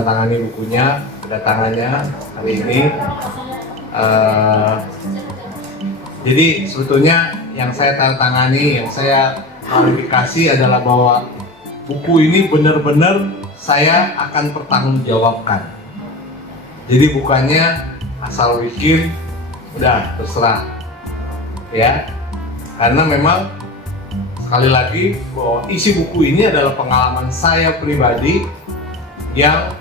Tangani bukunya, kedatangannya hari ini. Jadi sebetulnya yang saya tangani, yang saya klarifikasi adalah bahwa buku ini benar-benar saya akan pertanggungjawabkan. Jadi bukannya asal bikin, udah terserah, ya. Karena memang sekali lagi bahwa isi buku ini adalah pengalaman saya pribadi yang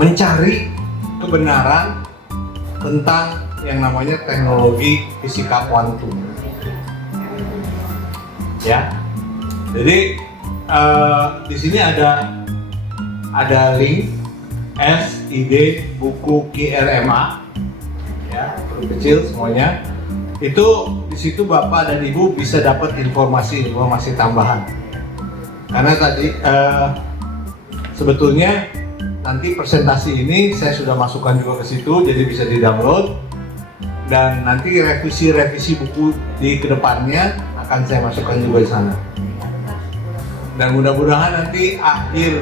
mencari kebenaran tentang yang namanya teknologi fisika kuantum. Ya, jadi di sini ada link SID buku KRMA, ya, huruf kecil semuanya. Itu di situ Bapak dan Ibu bisa dapat informasi tambahan. Karena tadi sebetulnya nanti presentasi ini saya sudah masukkan juga ke situ, jadi bisa di-download, dan nanti revisi buku di kedepannya akan saya masukkan juga di sana. Dan mudah-mudahan nanti akhir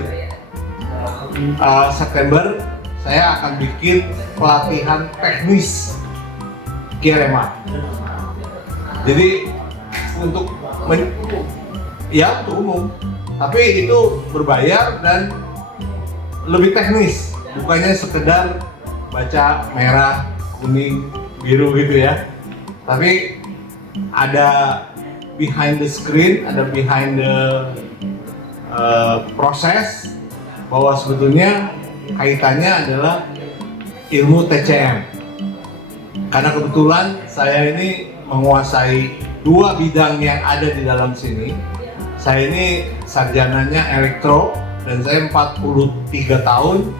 September saya akan bikin pelatihan teknis KRMA. Jadi untuk umum. Tapi itu berbayar dan lebih teknis, bukannya sekedar baca merah, kuning, biru gitu ya. Tapi ada behind the screen, ada behind the proses, bahwa sebetulnya kaitannya adalah ilmu TCM. Karena kebetulan saya ini menguasai dua bidang yang ada di dalam sini. Saya ini sarjananya elektro dan saya 43 tahun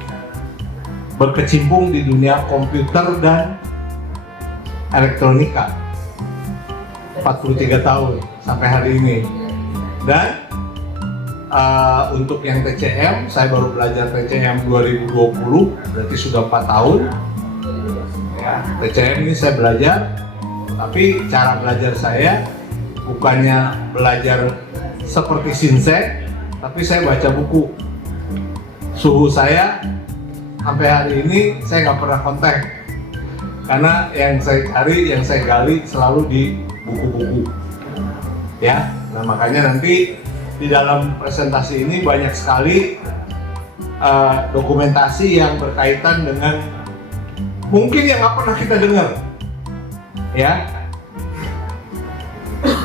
berkecimpung di dunia komputer dan elektronika. 43 tahun sampai hari ini. Dan untuk yang TCM, saya baru belajar TCM 2020, berarti sudah 4 tahun. Ya, TCM ini saya belajar, tapi cara belajar saya bukannya belajar seperti Shinsei, tapi saya baca buku. Suhu saya sampai hari ini saya nggak pernah kontak, karena yang saya cari, yang saya gali selalu di buku-buku. Ya, nah makanya nanti di dalam presentasi ini banyak sekali dokumentasi yang berkaitan dengan mungkin yang nggak pernah kita dengar. Ya,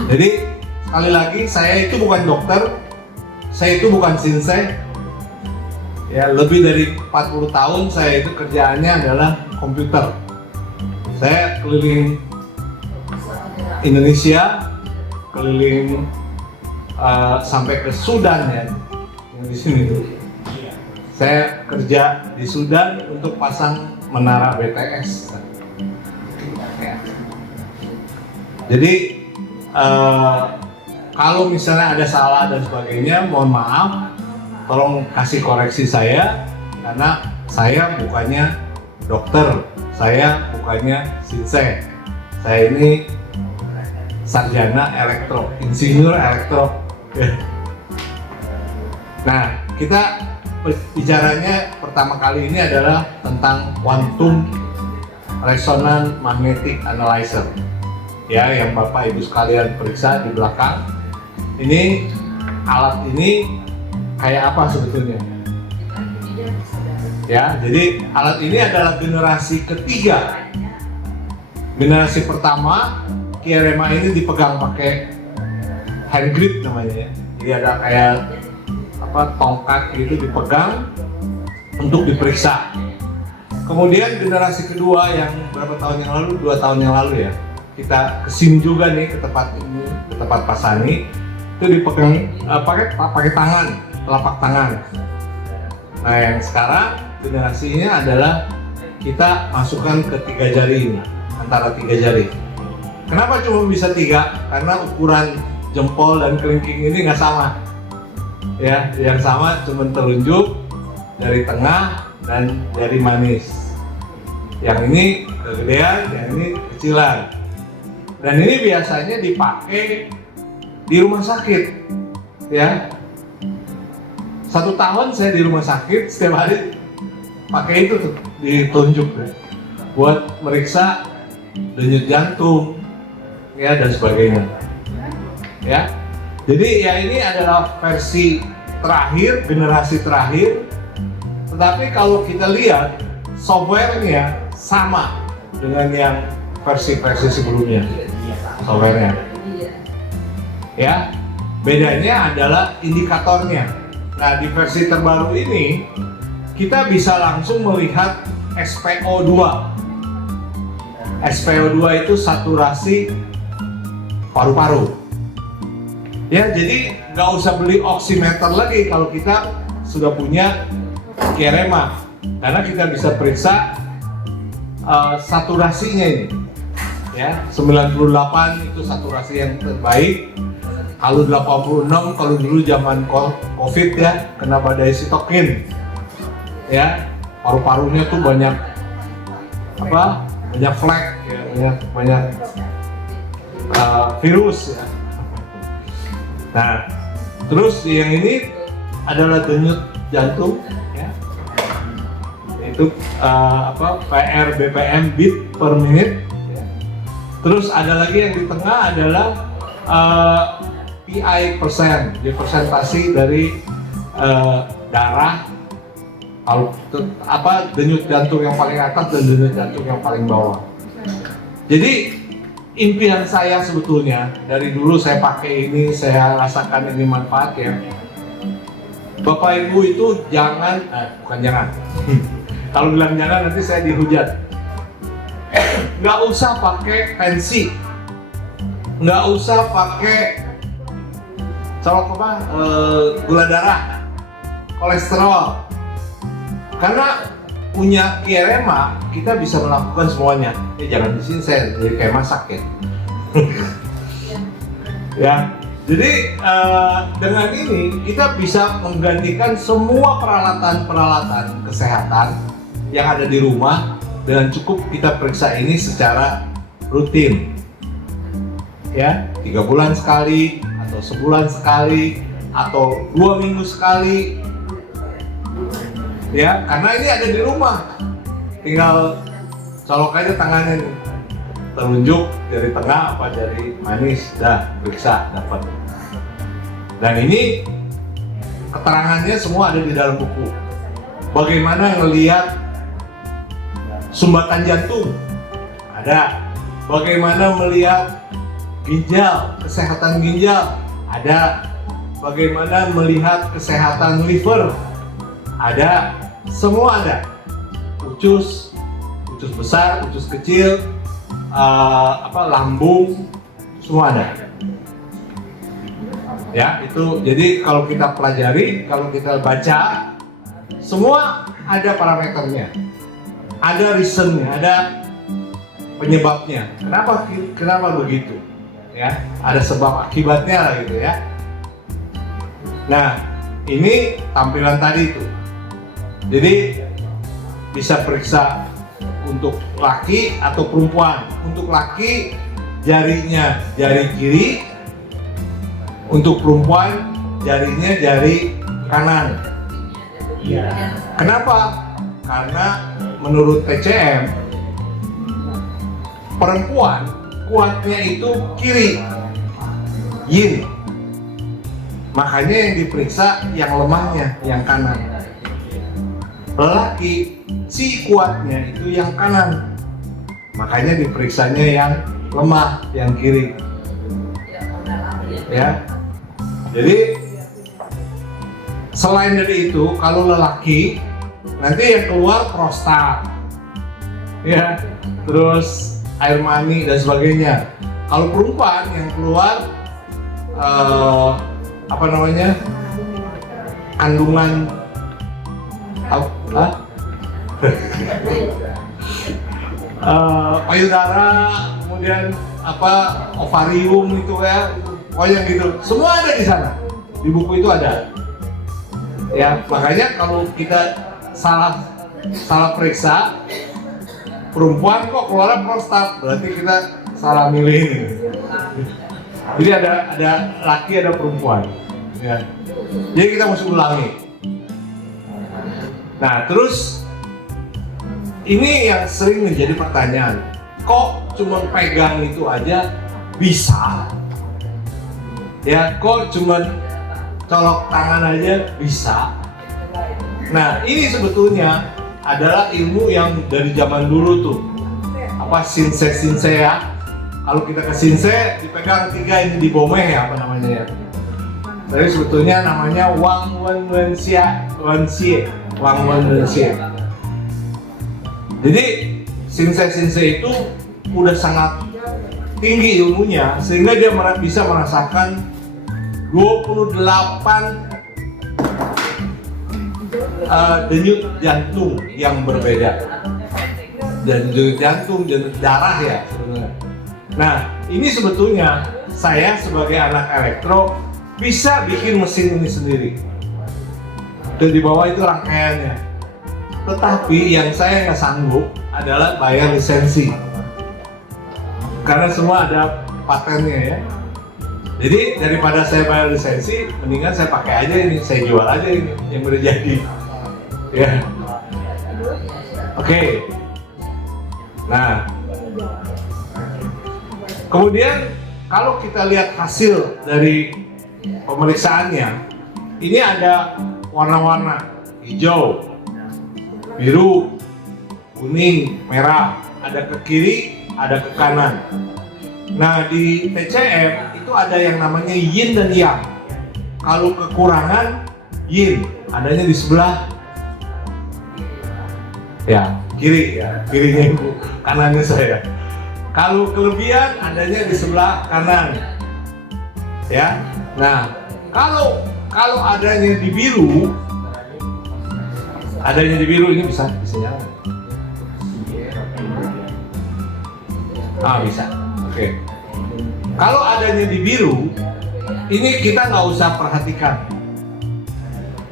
jadi sekali lagi, saya itu bukan dokter, saya itu bukan Shinsei, Ya, lebih dari 40 tahun saya itu kerjaannya adalah komputer. Saya keliling Indonesia, keliling sampai ke Sudan ya, yang di sini tuh. Saya kerja di Sudan untuk pasang menara BTS. Ya. Jadi kalau misalnya ada salah dan sebagainya, mohon maaf, tolong kasih koreksi saya, karena saya bukannya dokter, saya bukannya sinsek, saya ini sarjana elektro, insinyur elektro. Nah, kita bicaranya pertama kali ini adalah tentang quantum resonance magnetic analyzer. Ya, yang Bapak Ibu sekalian periksa di belakang. Ini alat ini kayak apa sebetulnya? Ya, jadi alat ini adalah generasi ketiga. Generasi pertama, QRMA ini dipegang pakai hand grip namanya ya. Jadi ada kayak tongkat gitu dipegang untuk diperiksa. Kemudian generasi kedua yang berapa tahun yang lalu, 2 tahun yang lalu ya, kita kesini juga nih ke tempat ini, ke tempat Pak Sani, itu dipegang pakai tangan, telapak tangan. Nah, yang sekarang generasinya adalah kita masukkan ke 3 jari ini, antara 3 jari. Kenapa cuma bisa 3? Karena ukuran jempol dan kelingking ini nggak sama. Ya, yang sama cuma telunjuk, jari tengah, dan jari manis. Yang ini kegedean, yang ini kecilan. Dan ini biasanya dipakai di rumah sakit. Ya, 1 tahun saya di rumah sakit, setiap hari pakai itu tuh, ditunjuk ya, buat meriksa denyut jantung, ya, dan sebagainya. Ya. Jadi ya ini adalah versi terakhir, generasi terakhir. Tetapi kalau kita lihat softwarenya sama dengan yang versi-versi sebelumnya. Softwarenya. Ya, bedanya adalah indikatornya. Nah, di versi terbaru ini kita bisa langsung melihat SpO2. SpO2 itu saturasi paru-paru. Ya, jadi nggak usah beli oximeter lagi kalau kita sudah punya QRMA, karena kita bisa periksa saturasinya ini. Ya, 98 itu saturasi yang terbaik. Kalau 86, kalau dulu zaman COVID ya, kena badai sitokin. Ya, paru-parunya tuh banyak banyak flek ya, banyak virus ya. Nah, terus yang ini adalah denyut jantung ya. Itu PR BPM beat per menit ya. Terus ada lagi yang di tengah adalah PI persen, jadi persentasi dari darah, kalau denyut jantung yang paling atas dan denyut jantung yang paling bawah. Jadi impian saya sebetulnya dari dulu saya pakai ini, saya rasakan ini manfaatnya. Bapak Ibu itu jangan, bukan jangan. Kalau bilang jangan nanti saya dihujat. Nggak usah pakai pensi, nggak usah pakai gula darah, kolesterol. Karena punya QRMA, kita bisa melakukan semuanya. Jangan di sini saya jadi kayak masak ya. Ya, jadi dengan ini kita bisa menggantikan semua peralatan kesehatan yang ada di rumah dengan cukup kita periksa ini secara rutin. Ya, 3 bulan sekali, atau sebulan sekali, atau 2 minggu sekali. Ya, karena ini ada di rumah, tinggal colok aja tangannya nih, telunjuk jari tengah apa jari manis, dah periksa dapat. Dan ini keterangannya semua ada di dalam buku. Bagaimana ngelihat sumbatan jantung, ada. Bagaimana melihat ginjal, kesehatan ginjal, ada. Bagaimana melihat kesehatan liver, ada, semua ada. Usus besar, usus kecil, lambung, semua ada. Ya, itu jadi kalau kita pelajari, kalau kita baca, semua ada parameternya, ada reasonnya, ada penyebabnya. Kenapa begitu? Ya, ada sebab akibatnya lah gitu ya. Nah, ini tampilan tadi itu. Jadi bisa periksa untuk laki atau perempuan. Untuk laki jarinya jari kiri, untuk perempuan jarinya jari kanan. Kenapa? Karena menurut TCM perempuan kuatnya itu kiri, yin. Makanya yang diperiksa yang lemahnya, yang kanan. Lelaki si kuatnya itu yang kanan, makanya diperiksanya yang lemah, yang kiri. Ya, jadi selain dari itu, kalau lelaki nanti yang keluar prostat, ya, terus air mani dan sebagainya. Kalau perempuan yang keluar kandungan payudara, kemudian ovarium itu ya, pokoknya gitu. Semua ada di sana. Di buku itu ada. Ya, makanya kalau kita salah periksa perempuan kok keluar prostat, berarti kita salah milih ini. Jadi ada laki, ada perempuan. Ya. Jadi kita mesti ulangi. Nah, terus ini yang sering menjadi pertanyaan, kok cuma pegang itu aja bisa? Ya, kok cuma colok tangan aja bisa? Nah, ini sebetulnya adalah ilmu yang dari zaman dulu tuh, sinse ya. Kalau kita ke sinse, dipegang 3 ini di bomeh ya, ya. Tapi sebetulnya namanya Wang Wenxie. Jadi sinse itu udah sangat tinggi ilmunya, sehingga dia bisa merasakan 28 denyut jantung yang berbeda. Dan denyut jantung, denyut darah ya sebenarnya. Nah, ini sebetulnya saya sebagai anak elektro bisa bikin mesin ini sendiri. Dan di bawah itu rangkaiannya. Tetapi yang saya nggak sanggup adalah bayar lisensi. Karena semua ada patennya ya. Jadi daripada saya bayar lisensi, mendingan saya pakai aja ini, saya jual aja ini yang udah jadi. Ya. Oke. Nah, kemudian kalau kita lihat hasil dari pemeriksaannya, ini ada warna-warna hijau, biru, kuning, merah, ada ke kiri, ada ke kanan. Nah, di TCM itu ada yang namanya yin dan yang. Kalau kekurangan yin, adanya di sebelah ya kiri ya, kirinya ibu, kanannya saya. Kalau kelebihan adanya di sebelah kanan. Ya. Nah, kalau adanya di biru, ini bisa nyala. Bisa. Oke. Kalau adanya di biru, ini kita nggak usah perhatikan.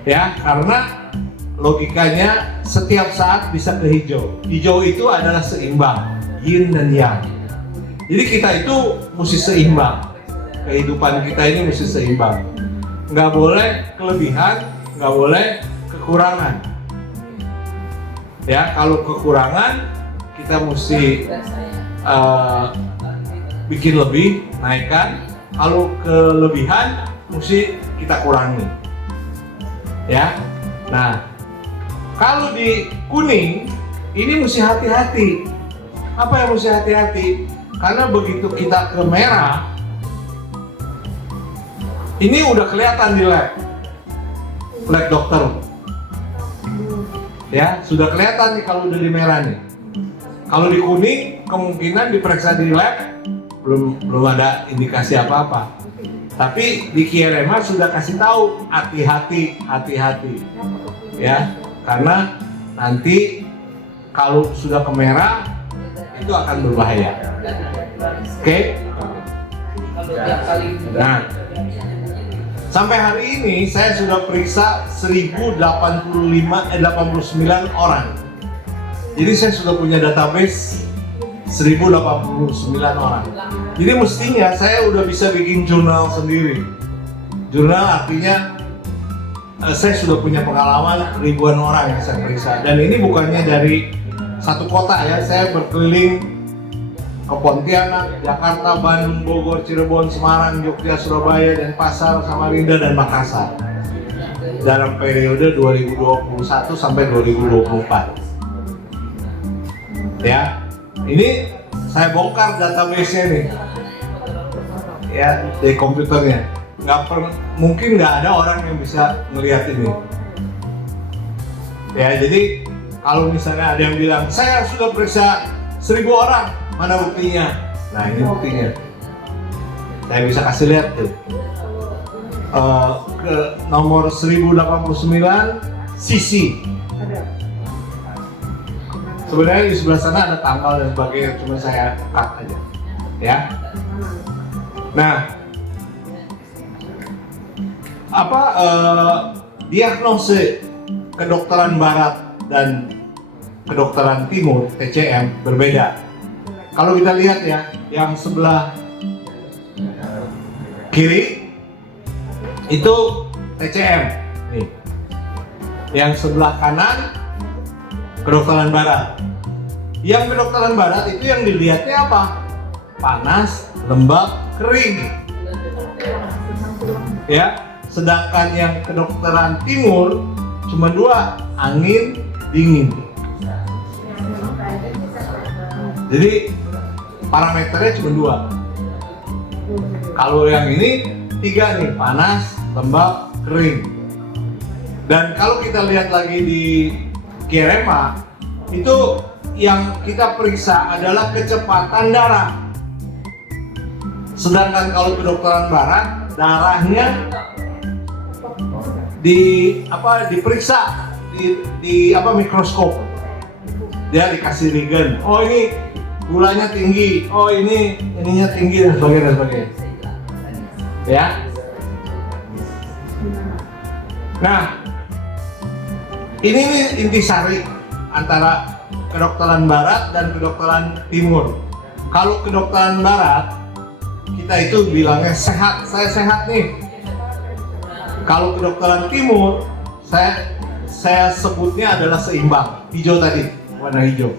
Ya, karena logikanya setiap saat bisa ke hijau. Hijau itu adalah seimbang, yin dan yang. Jadi kita itu mesti seimbang. Kehidupan kita ini mesti seimbang. Nggak boleh kelebihan, nggak boleh kekurangan. Ya, kalau kekurangan kita mesti bikin lebih, naikkan. Kalau kelebihan mesti kita kurangi. Ya. Nah, kalau di kuning ini mesti hati-hati. Apa yang mesti hati-hati? Karena begitu kita ke merah, ini udah kelihatan di lab dokter. Ya, sudah kelihatan nih kalau udah di merah nih. Kalau di kuning, kemungkinan diperiksa di lab belum ada indikasi apa-apa. Tapi di KIREMA sudah kasih tahu hati-hati, ya, karena nanti kalau sudah ke merah itu akan berbahaya. Oke? Nah, sampai hari ini saya sudah periksa 1089 orang. Jadi saya sudah punya database 1089 orang. Jadi mestinya saya udah bisa bikin jurnal sendiri. Jurnal artinya saya sudah punya pengalaman ribuan orang yang saya periksa. Dan ini bukannya dari satu kota ya, saya berkeliling ke Pontianak, Jakarta, Bandung, Bogor, Cirebon, Semarang, Jogja, Surabaya, Denpasar, Samarinda, dan Makassar dalam periode 2021 sampai 2024. Ya, ini saya bongkar database-nya nih, ya, di komputernya. Mungkin nggak ada orang yang bisa melihat ini. Ya, jadi kalau misalnya ada yang bilang saya sudah periksa 1000 orang, mana buktinya? Nah, ini buktinya. Saya bisa kasih lihat tuh. Ke nomor 1089 CC. Sebenarnya di sebelah sana ada tanggal dan sebagainya, cuma saya cut aja. Ya. Nah, diagnosis kedokteran barat dan kedokteran timur TCM berbeda. Kalau kita lihat ya, yang sebelah kiri itu TCM nih. Yang sebelah kanan kedokteran barat. Yang kedokteran barat itu yang dilihatnya apa? Panas, lembab, kering. Ya, sedangkan yang kedokteran timur cuma dua, angin, dingin. Jadi parameternya cuma dua. Kalau yang ini tiga nih, panas, lembab, kering. Dan kalau kita lihat lagi di KIREMA, itu yang kita periksa adalah kecepatan darah. Sedangkan kalau kedokteran barat, darahnya diperiksa di mikroskop. Dia dikasih regen. Oh, ini gulanya tinggi. Oh, ininya tinggi, dan sebagainya. Ya. Nah, ini nih intisari antara kedokteran barat dan kedokteran timur. Kalau kedokteran barat, kita itu bilangnya sehat, saya sehat nih. Kalau kedokteran timur, saya sebutnya adalah seimbang, hijau tadi, warna hijau.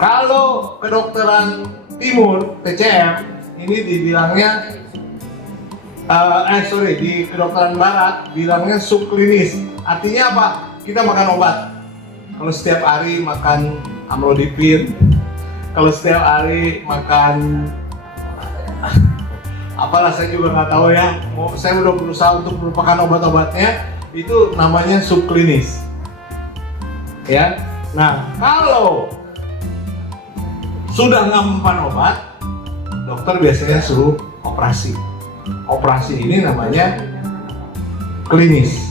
Kalau kedokteran timur, TCM, ini dibilangnya di kedokteran barat bilangnya subklinis. Artinya apa? Kita makan obat. Kalau setiap hari makan amlodipin, kalau setiap hari makan apalah, saya juga nggak tahu ya. Saya udah berusaha untuk melupakan obat-obatnya. Itu namanya subklinis. Ya. Nah, kalau sudah nggak mempan obat, dokter biasanya suruh operasi. Operasi ini namanya klinis.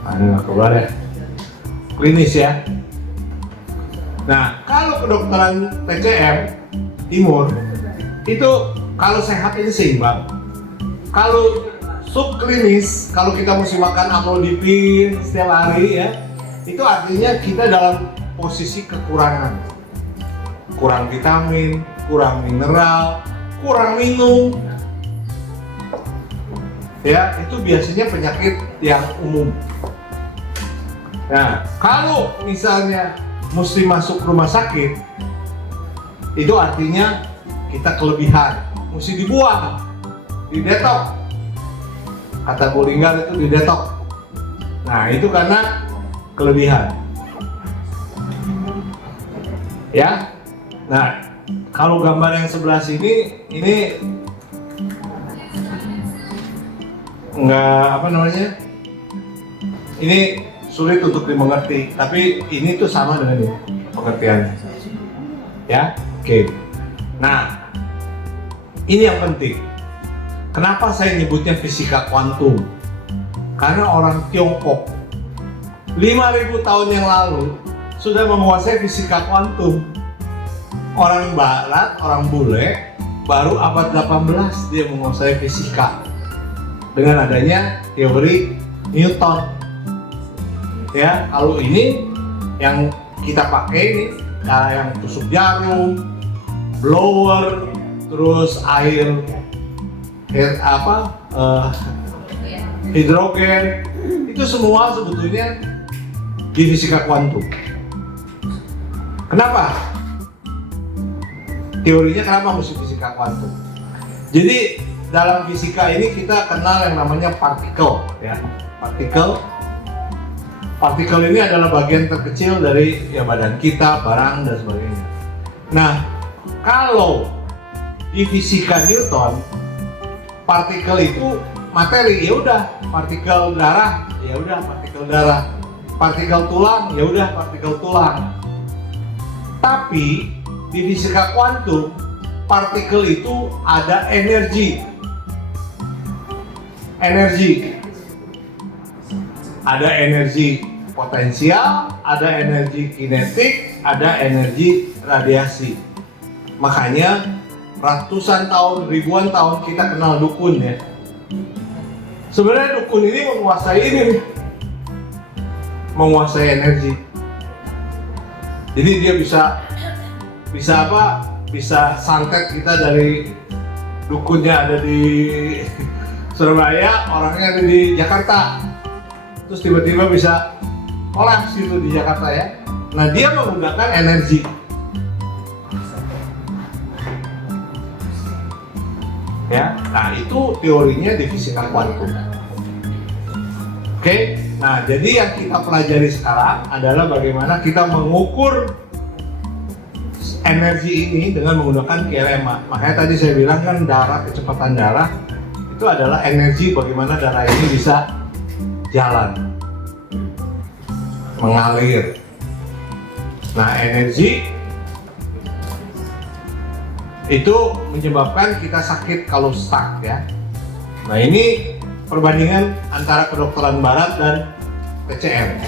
Ada nggak keluar ya? Klinis ya. Nah, kalau kedokteran TCM timur itu kalau sehat ini seimbang. Kalau subklinis, kalau kita mesti makan amlodipin setiap hari ya, itu artinya kita dalam posisi kekurangan. Kurang vitamin, kurang mineral, kurang minum. Ya, itu biasanya penyakit yang umum. Nah, kalau misalnya mesti masuk rumah sakit, itu artinya kita kelebihan, mesti dibuang, didetok. Kata Bu Linggar itu didetok. Nah, itu karena kelebihan. Ya. Nah, kalau gambar yang sebelah sini, ini nggak apa namanya, ini sulit untuk dimengerti, tapi ini tuh sama dengan ini pengertiannya, ya. Oke. Nah, ini yang penting. Kenapa saya nyebutnya fisika kuantum? Karena orang Tiongkok 5.000 tahun yang lalu sudah menguasai fisika kuantum. Orang Barat, orang bule, baru abad 18 dia menguasai fisika dengan adanya teori Newton. Ya, kalau ini yang kita pakai ini cara yang tusuk jarum, blower, terus air hidrogen, itu semua sebetulnya di fisika kuantum. Kenapa? Teorinya kenapa mesti fisika kuantum? Jadi dalam fisika ini kita kenal yang namanya partikel, ya. Partikel ini adalah bagian terkecil dari ya badan kita, barang dan sebagainya. Nah, kalau di fisika Newton, partikel itu materi, ya udah partikel darah, ya udah partikel darah. Partikel tulang, ya udah partikel tulang. Tapi di fisika kuantum, partikel itu ada energi. Ada energi potensial, ada energi kinetik, ada energi radiasi. Makanya ratusan tahun, ribuan tahun kita kenal dukun, ya. Sebenarnya dukun ini menguasai ini nih. Menguasai energi. Jadi dia bisa santet kita dari dukunnya ada di Surabaya, orangnya ada di Jakarta. Terus tiba-tiba bisa kolaps gitu di Jakarta, ya. Nah, dia menggunakan energi. Ya, nah itu teorinya di fisika kuantum. Oke, nah jadi yang kita pelajari sekarang adalah bagaimana kita mengukur energi ini dengan menggunakan KLMA. Makanya tadi saya bilang kan darah, kecepatan darah itu adalah energi, bagaimana darah ini bisa jalan, mengalir. Nah, energi itu menyebabkan kita sakit kalau stuck, ya. Nah, ini perbandingan antara kedokteran barat dan TCM.